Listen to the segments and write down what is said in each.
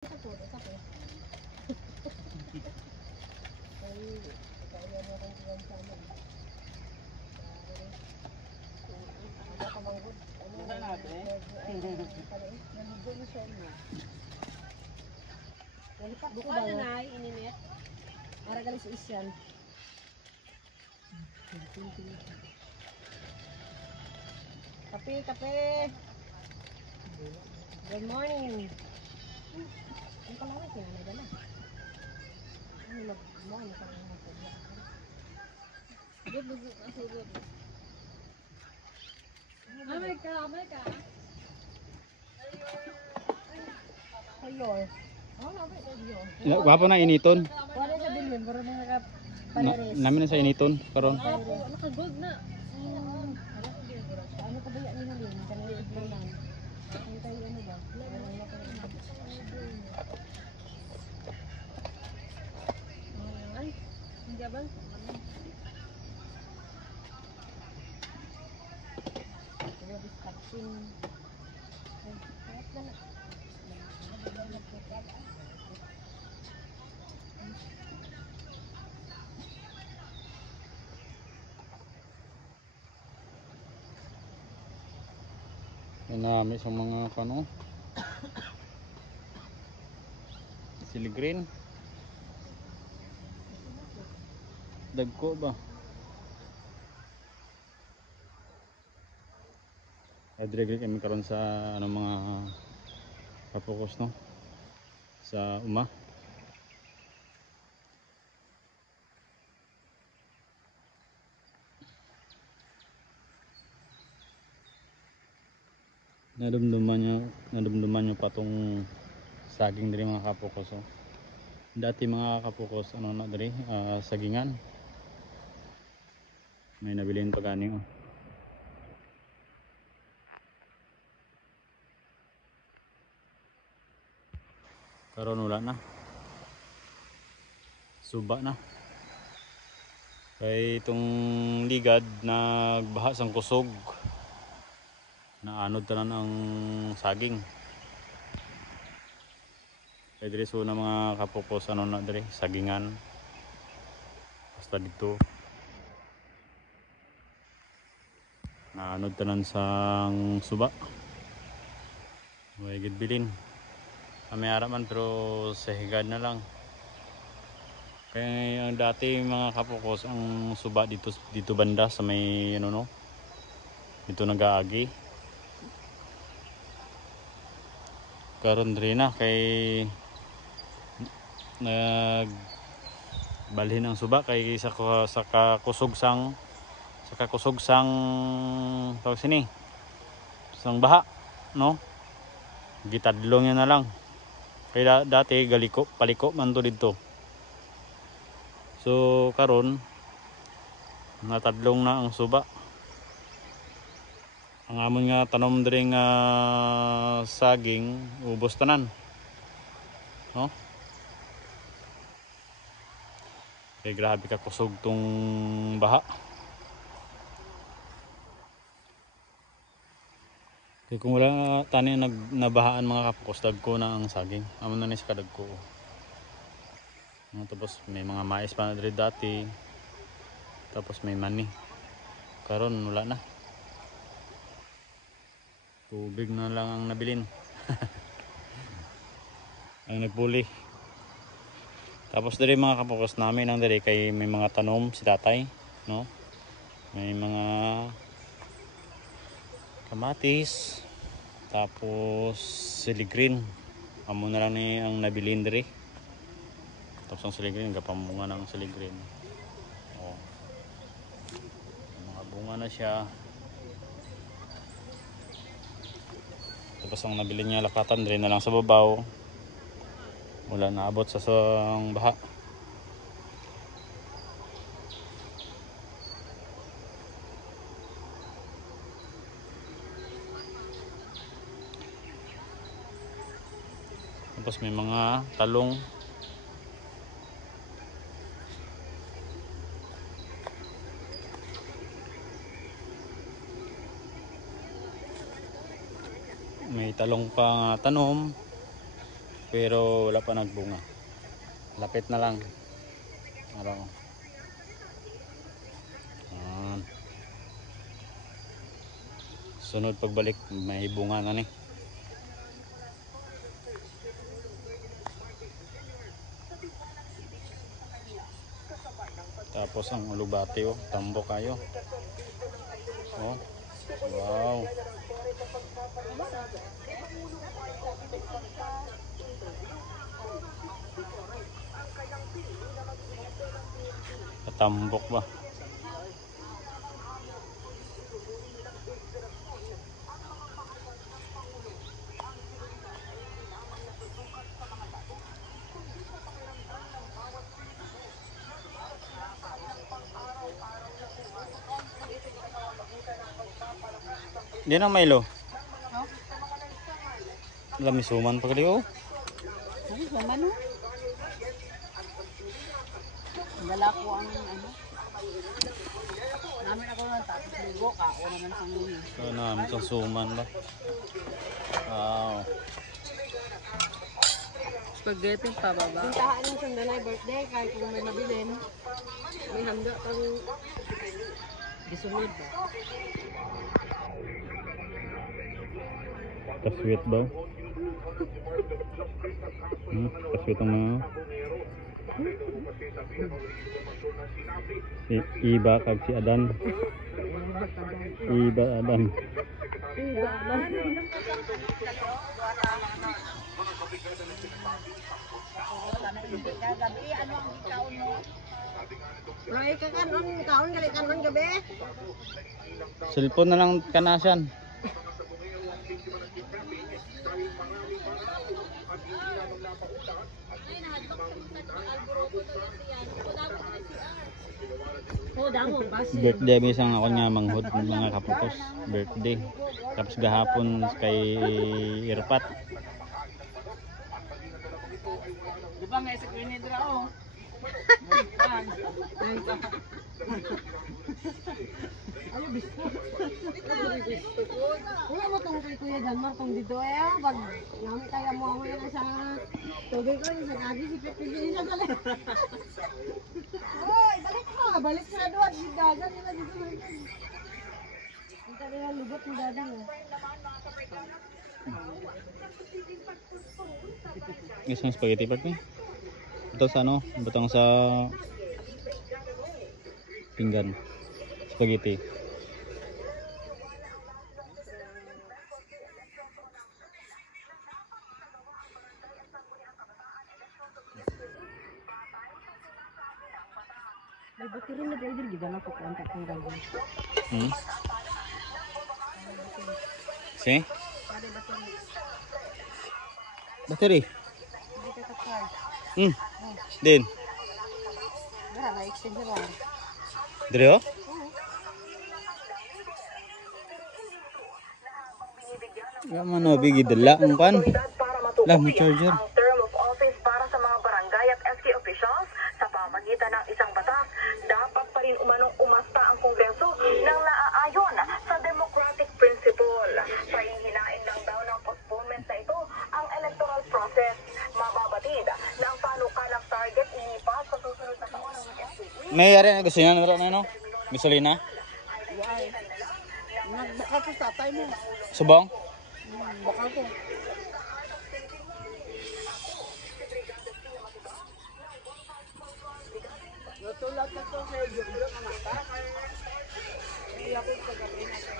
Buko ba na ininit? Para galis isyan. Kape, kape. Good morning. Ang kalawin sila na gala. Ano mag-morning ka lang magpagla. Good, good, good. Amay ka. Ayor. Wapo na initon. Wala sa bilhin, pero na nakapareres. Namin na sa initon karon. Naka-gold na. Ano ka ba yan nilin? Kanina iglanan. Ang tayo ano ba? Ay, hindi ba? Ano distraction? Ay, kahit na na. Nami sa mga kano siligreen dagko ba adregre kami karon sa ano mga kapokos no sa uma. Nadumduman nyo pa tong saging diri mga kapokos. Oh. Dati mga kapokos ano na diri sagingan. May nabilin pa gani oh. Karon wala na. Suba na. Kay itong ligad nagbaha sang kusog. Naanod tanan ang saging. Kay diri so na mga kapokos ano na diri sagingan. Basta dito. Naanod tanan sang suba. May gid bilin. Kami araman pero sa higad na lang. Kaya ang dati mga kapokos ang suba dito banda sa may ano no. Dito nag-aagi. Karon diri na kay nagbalhin ang suba kay sa kakusog sang tawag sini sang baha no. Gitadlong yan na lang. Kaya dati paliko man to dito. So karon natadlong na ang suba. Ang amon nga tanom diri nga saging ubos tanan. No? Kay grabe ka kusog tong baha. Kaya kung wala tani nabahaan mga kapokos, dagko na ang saging. Amo na ni sa kadagko. Tapos may mga mais pa na diri dati. Tapos may mani. Karon wala na. Tubig na lang ang nabilin. Ang nagpuli. Tapos diri mga kapokos namin ang diri kay may mga tanom si tatay, no? May mga kamatis, tapos siligreen. Amo na lang ni ang nabilin diri. Tapos ang siligreen gapamunga ng siligreen. Oh. Mga bunga na siya. Tapos ang nabili niya lakatan diri na lang sa babaw. Wala naabot sa sang baha. Tapos may mga talong. May talong pang tanom. pero wala pa nagbunga. Lapit na lang. Araw. Yan. Sunod pagbalik may bunga na ni. Tapos ang ulubati oh, tambok kayo. Oh. Wow. Tambok ba? Di na Milo. Lamisuman pa kali oh. Ay, saman oh. Dala ko ang ano. Namin ako ng tapos ligo ka. O naman sa muni. So namin sa suman ba? Wow. Spaghetti pa baba. Puntahan ng Sandanay birthday kahit kung may mabilin. May handa kang gisunod ba? Kaswit ba? Kaswit ang mga Iba kag si Adan. Iba Adan. Ay, kakanon, kaon gali kanon gabi. Cellphone na lang kanasan. Birthday may isang ako nga manghod mga kapukos. Birthday. Tapos gahapon kay Irpat. Di ba may screen nito oh? Ano bisto? Wala mo tong kay Kuya Dalmar tong dito eh. Pag namin kaya mo ako yan sa tubig ko sa kagi si Pepe na dali. Oy, balik mo. Balik sa doon. Di dagan nila dito. Kita nila lugot ng dadan eh. Isang spaghetti part ni. Ito sa ano? Butang sa pinggan. Spaghetti. May battery na dahil di ba na po kontak ng gagawin. Si? Pare battery. Battery. Hindi ka kapal. Din. Gara na extend sa lang. Dire oh? Yaman no bigi dala ang pan. Lah mo charger. Ang term of office para sa mga barangay at SK officials sa pamagitan ng isang batas, dapat pa rin umanong umasta ang Kongreso nang naaayon sa democratic principle. Pahihinain lang daw ng postponement na ito ang electoral process. Mababatid na ang panukalang target ilipas sa susunod na taon ng SK. May yari na gusto niya wala na no? Gasolina? Nagbaka ko sa tatay mo. Subong? Baka ko. Natulad na to sa iyo. Iya ko sa gabi na sa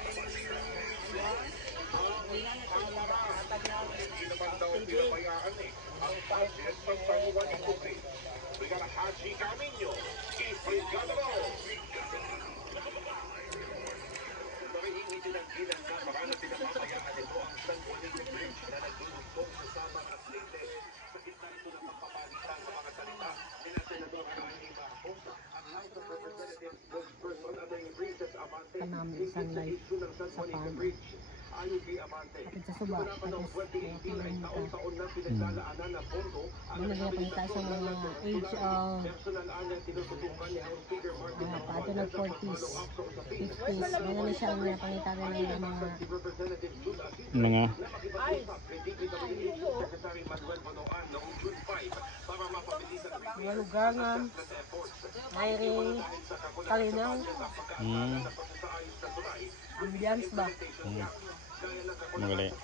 kanami isang life sa pan. Kapit sa suba, tapos mga pinahita. Hindi na pangita sa mga age of pato ng 40s, 50s. Mga na siya ang napangita ng Mga mga lugangan, hiring, kalinaw, ambiance ba? Magaling.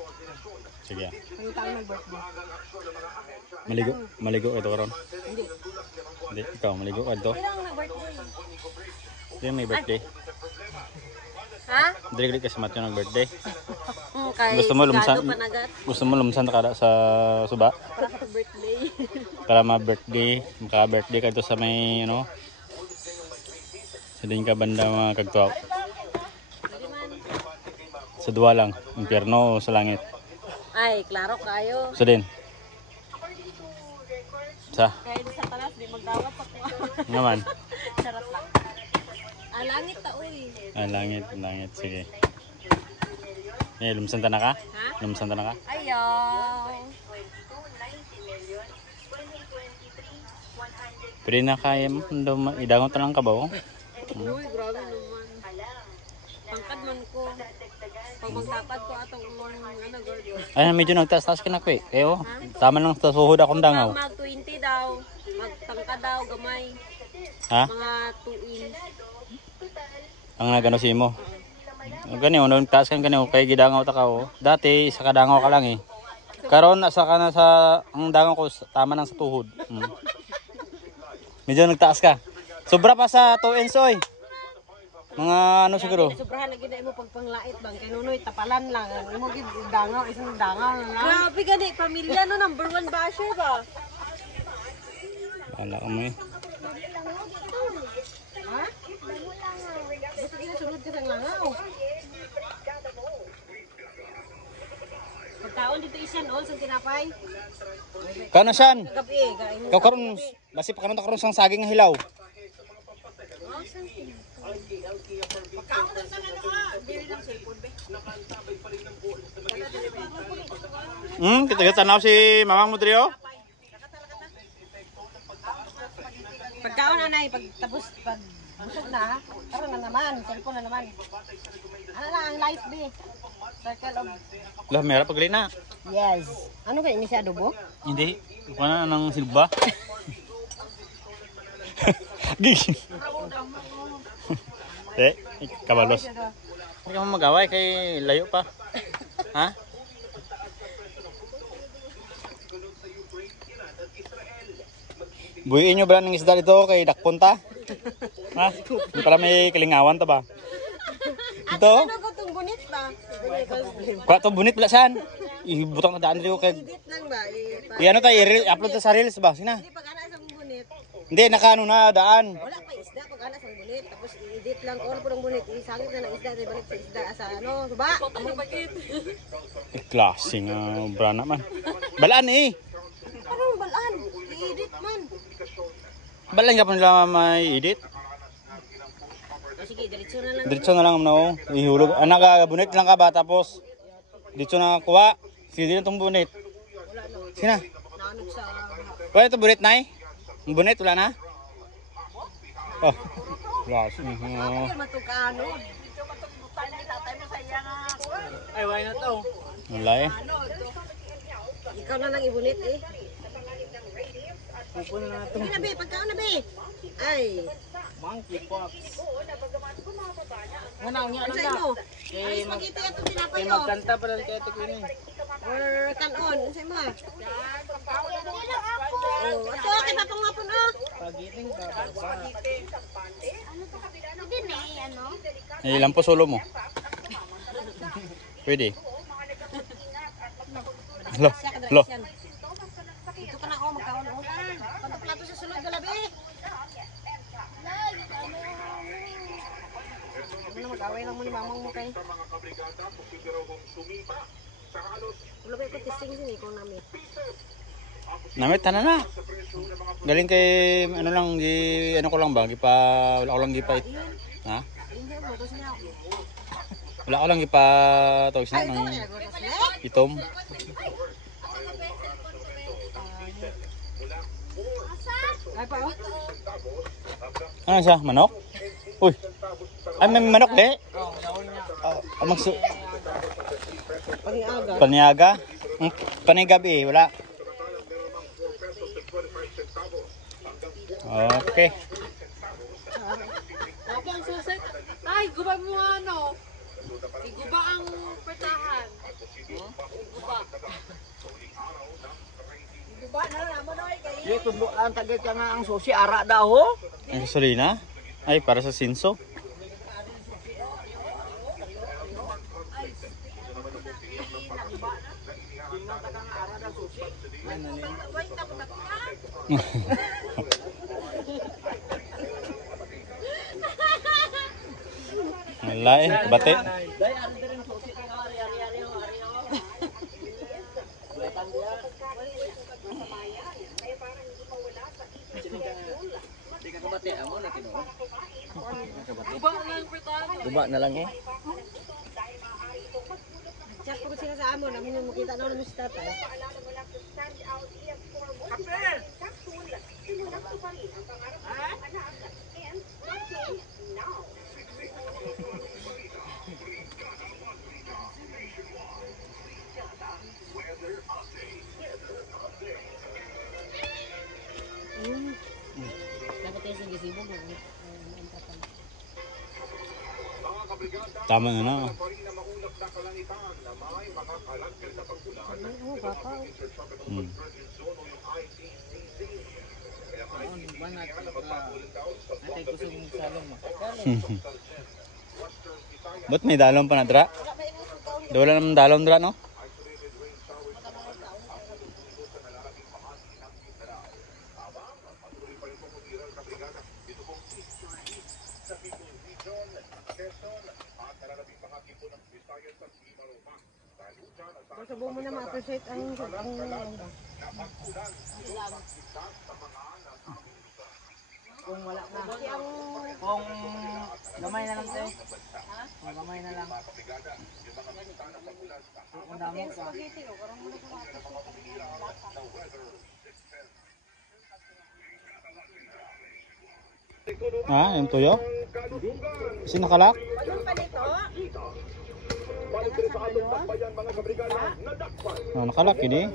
Sige. Pangita ang nag-birthday. Maligo ito karon. Hindi. Hindi, ikaw maligo ka ito. Kailan ang nag-birthday? Hindi may birthday. Ha? Dili kasi Matthew nag-birthday. Kay Gusto mo lumsan? Sigado Panagat. Gusto mo lumsan kada sa suba? Para sa birthday. Para ma-birthday, maka-birthday ka ito sa may sa din ka banda mga kagtuaw. Sa duwa lang, impyerno o sa langit. Ay, klaro kayo. Sa din. Sa? Kaya sa talas, di magdawat pa ko. Naman. Charot lang. Langit ta, uy. Langit. Sige. Eh, lumsan ta na ka? Ha? Lumsan ta na ka? Ayaw. Pwede na kaya mo. Idangon ta lang ka ba? Oh? Uy, grabe naman. Pangkad man ko. Pag magtakad ko atong girl. Ay, medyo nagtaas-taas ka na ko eh. Kayo, tama lang sa suhod akong dangaw. Mag 20 daw. Magtangkad daw, gamay. Ha? Mga 2 inch. Ang nagano si mo. Ganyan, nung taas kang ganyan, kay gidangaw ta ka oh. Dati, sa kadangaw ka lang eh. Karon asa ka na sa, ang dangaw ko, tama lang sa tuhod. Medyo nagtaas ka. Sobra pa sa 2 inch oy. Mga ano siguro? Sobrahan lagi na mo pagpanglait bang kay nunoy tapalan lang. Imo gid dangaw, isang dangaw lang. Grabe gani, pamilya no number 1 basher ba? Wala ka mo eh. Ha? Basta ginasunod ka sang langaw. Pagkaon dito isyan all sang tinapay. Kana siyan? Gabi gain. Ikaw karon, basi pa karon ta karon sang saging nga hilaw. Kita tanaw si Mamang mo diri oh. Pagkaon anay pag tapos pag busog na, karon na naman, cellphone na naman. Ano lang ang life be? Circle of Lah, mera pagli na. yes. Ano kaya ini si adobo? Hindi, kana nang silba. Gigi. Kabalos. Hindi ka mo mag-away kay layo pa. Ha? Buhiin nyo ba ng isda dito kay Dakpunta? Ha? Hindi pala may kalingawan ta ba? Ito? Ano ko tong bunit ba? Kwa to bunit pala saan? Ibutang na daan dito kay... Edit lang ba? Ano tayo, i-upload ta sa reels ba? Sina? Hindi pag ana sa bunit. Hindi, nakaano na daan. Wala pa isda pag ana sa bunit. Tapos i-edit lang all po ng bunit. Isangit na ng isda, tayo balik sa isda sa ano, suba. Klase nga, brana man. Balaan eh. Anong balaan? I-edit man. Balaan ka pa nila may edit. Sige, diretso na lang. Diretso na lang no. Ihulog. Anak ka, bunit lang ka ba? Tapos, dito na kuha. Sige din itong bunit. Wala no. Sina? Naanod sa... Wala ito bunit na eh. Ang bunit, wala na? Oh. Klase. Ano matugano? Ay, wala na to. Wala eh. Ikaw na lang ibunit eh. Sige na be, pagkaon na be. Ay. Monkey pox. Ano sa imo? Ay, spaghetti ato tinapay oh. Magkanta pa lang kaya ito ini. Or kanon, ano sa imo? Oh, ato kay papangapon oh. Pagiting pa. Hindi na ano. Ilan po solo mo? Pwede. Lo, lo. Ito ka na oh, magkaon oh. Pag plato sa sulod galabi. Ano mag-away lang mo ni mamang mo kay. Wala ba ko tising din ikaw namin. Namit tanan na. Galing kay ano lang di ano ko lang ba gipa wala ko lang gipa ha? Hindi mo to siya. Wala ko lang gipa tawag siya ng itom. Ay pa, oh. Ano siya? Manok? Uy! Ay, may manok eh? Paniaga. Paniaga? Panigabi, wala. Okay. Okay, ang susit. Ay, guba mo ano. Iguba ang petahan. Iguba. Iguba na naman ay kayo. Yung tudloan tagay ka nga ang susi ara daw. Ang gasolina? Ay, para sa sinso. Wala eh, bate. Day ari din susi kang ari oh. Buletan dia. Di ka kabate amo na kino. Guba lang petahan. Guba na lang eh. Chat ko sila sa amo, namin yung makita na namin si tatay. Dapat tayo sa gisibog. Tama na na. Hmm. Ba't may dalon pa na dra? Wala naman dalon dra, no? Subo mo na ma-appreciate ang kung wala na. Kung gamay na lang tayo. Kung gamay na lang. Kung damo ka. Ah, yung tuyo? Kasi nakalak? Ah, nakalak ini.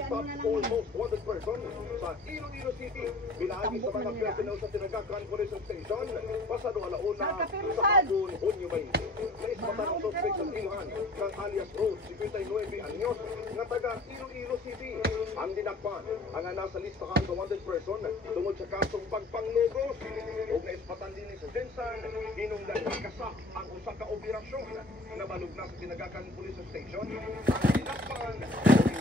Ang dinakpan ang nasa listahan sa wanted person tungod sa kasong pagpanglogos ug naispatan din sa Jensen hinungdan kasak ang usa ka operasyon na balog na sa tinagakan police station. Ang dinakpan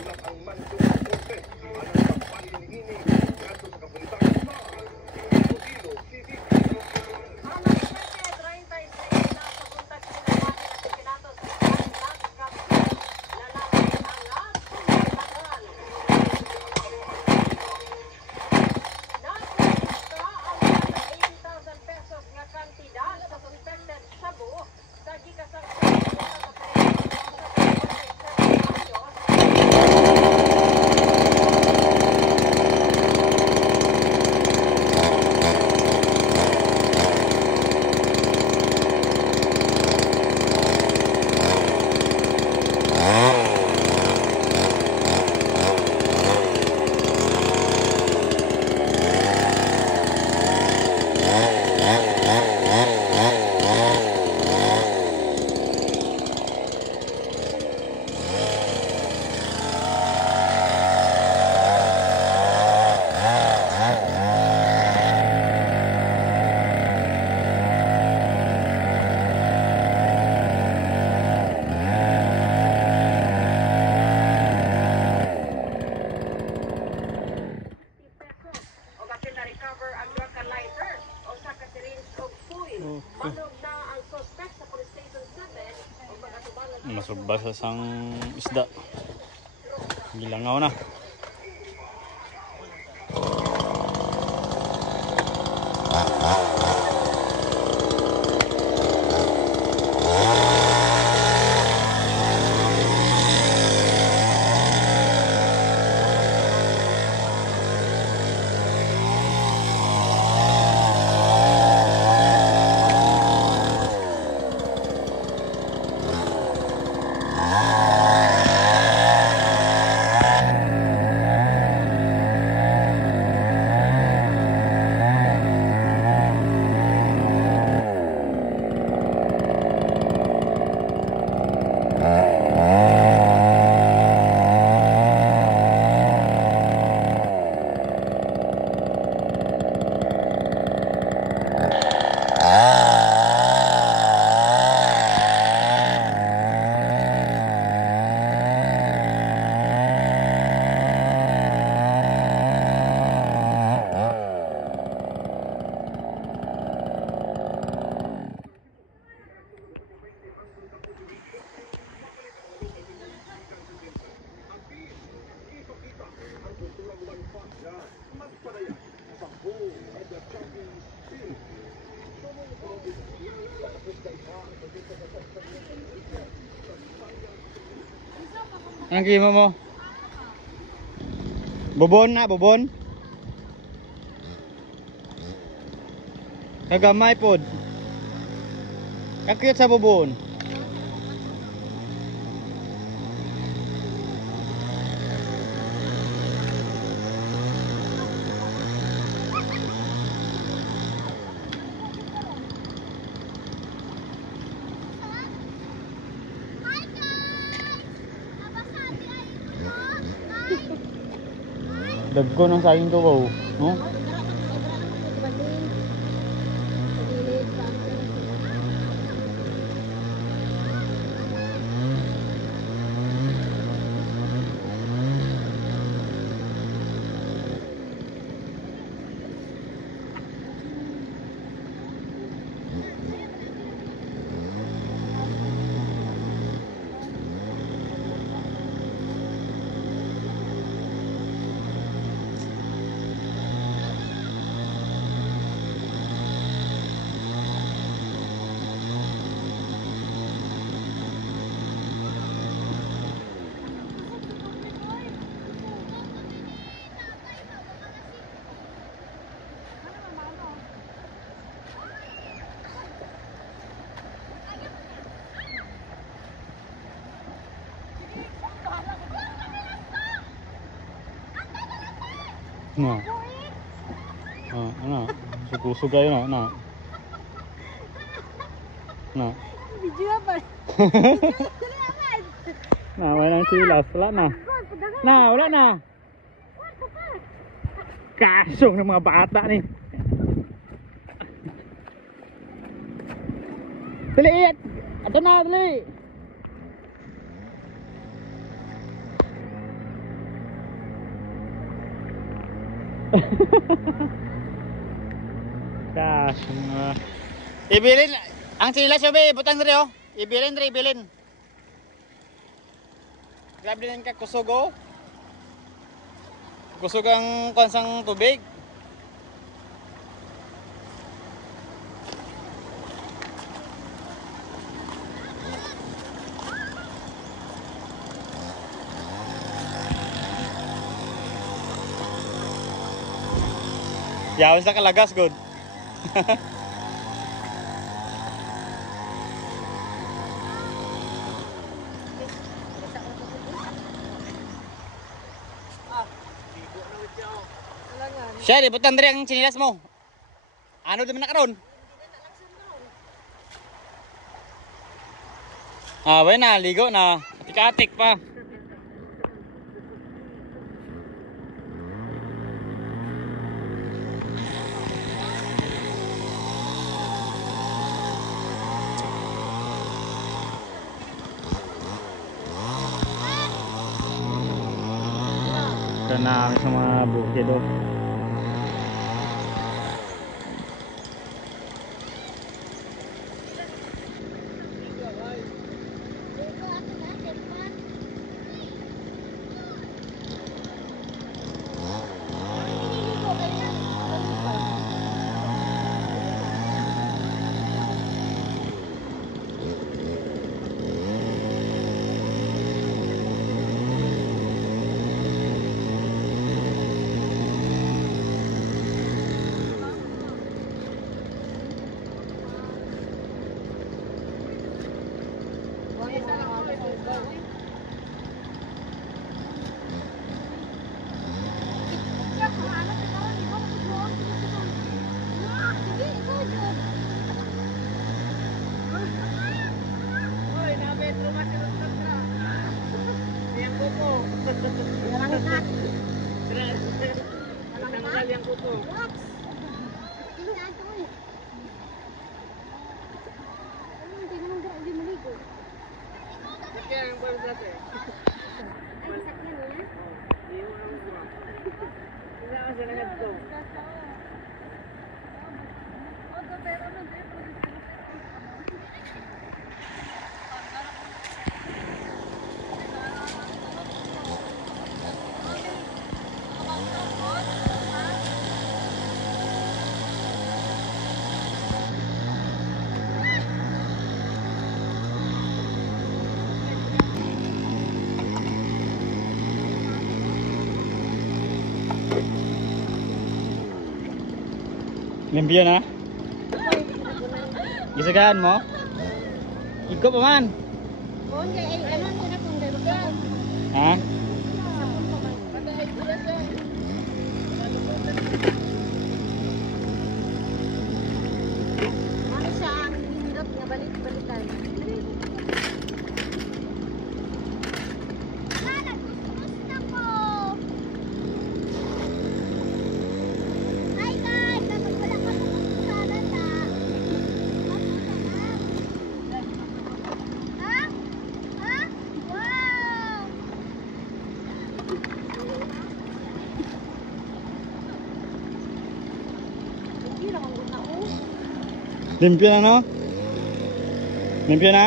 ulat ang mansong korte ang pagpalin ini ngadto sa kapulisan sa Iloilo City. Masubasa sang isda. Gilangaw na. Anong kimo mo? Bubon na, bubon. Kagamay pod. Kakiyot sa bubon. Dagko ng saging ko wow, no? No. Ano? Suku-suka yun, no? No. Video apa? Nah, wala nang silas. Wala na. Wala na. Kasong ng mga bata ni. Dali, ato na, dali. Kasong. Ibilin ang silas yo be, butang diri oh. Ibilin diri, ibilin. Grabe din ka kusog oh. Kusog ang kansang tubig. Yawan sa kalagas good. Siya, ibutan diri ang sinilas mo. Ano naman na karon? Ah, wala na, ligo na. Atik-atik pa. Ito na sa mga bukid oh. Limpyo na? Gisagaan mo? Ikaw pa man. Oh, hindi ay ano ko na kung dito ka. Ha? Ano siya ang hirap nga balik-balikan. Limpyo na, no? Limpyo na?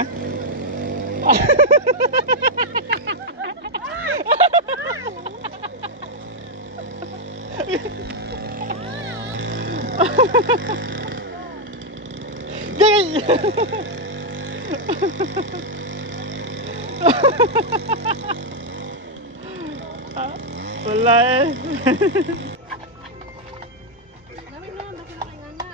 Gay! Wala eh. Namin na, bakit na kayo nga.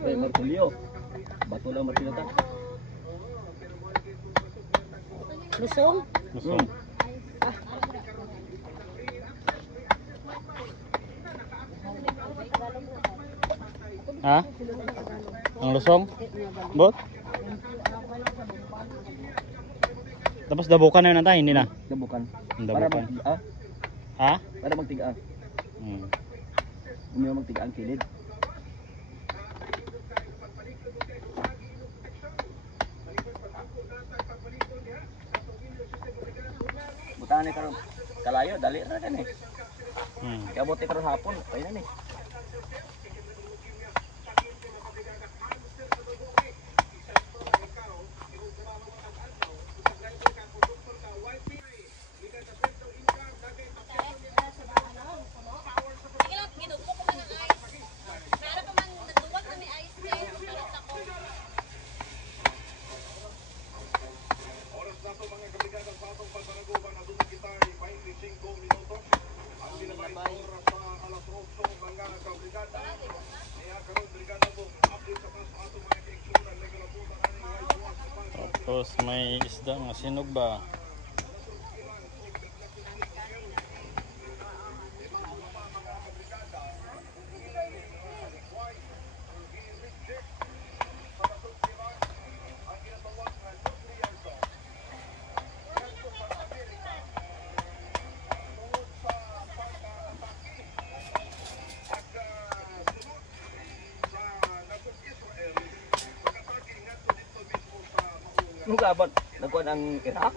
Ay, Martulio. Bato lang Martulio ta. Lusong? Lusong. Ha? Ang lusong? Bot? Tapos dabukan na yun natin, hindi na? Dabukan. Ang Para dabukan. magtiga. Ha? Para magtiga. Hmm. Umiyaw magtiga ang kilid. Butahan ni karon kalayo dali ra kan eh. Kabot ni karon hapon, ay na ni. Tapos may isda nga sinog ba? Mugabot nagkuan ang Iraq.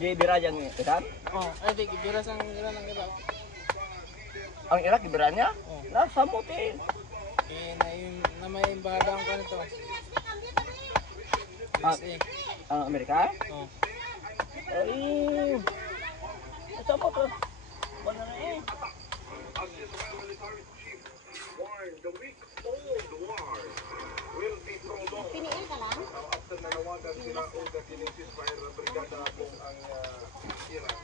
Di bira yang Iran. Oh, ay di gibiras ang Iran ng Iraq. Ang Iraq bira niya. Nasa mutin. Na may embahada ang kanito. Ah, USA. ang Amerika? Oh. Ay. Sa mo to? Wala na eh. warned the week-old war will be prolonged. Piniin ka lang? After nanawagan sila o the kinesis by Brigada kung ang Iran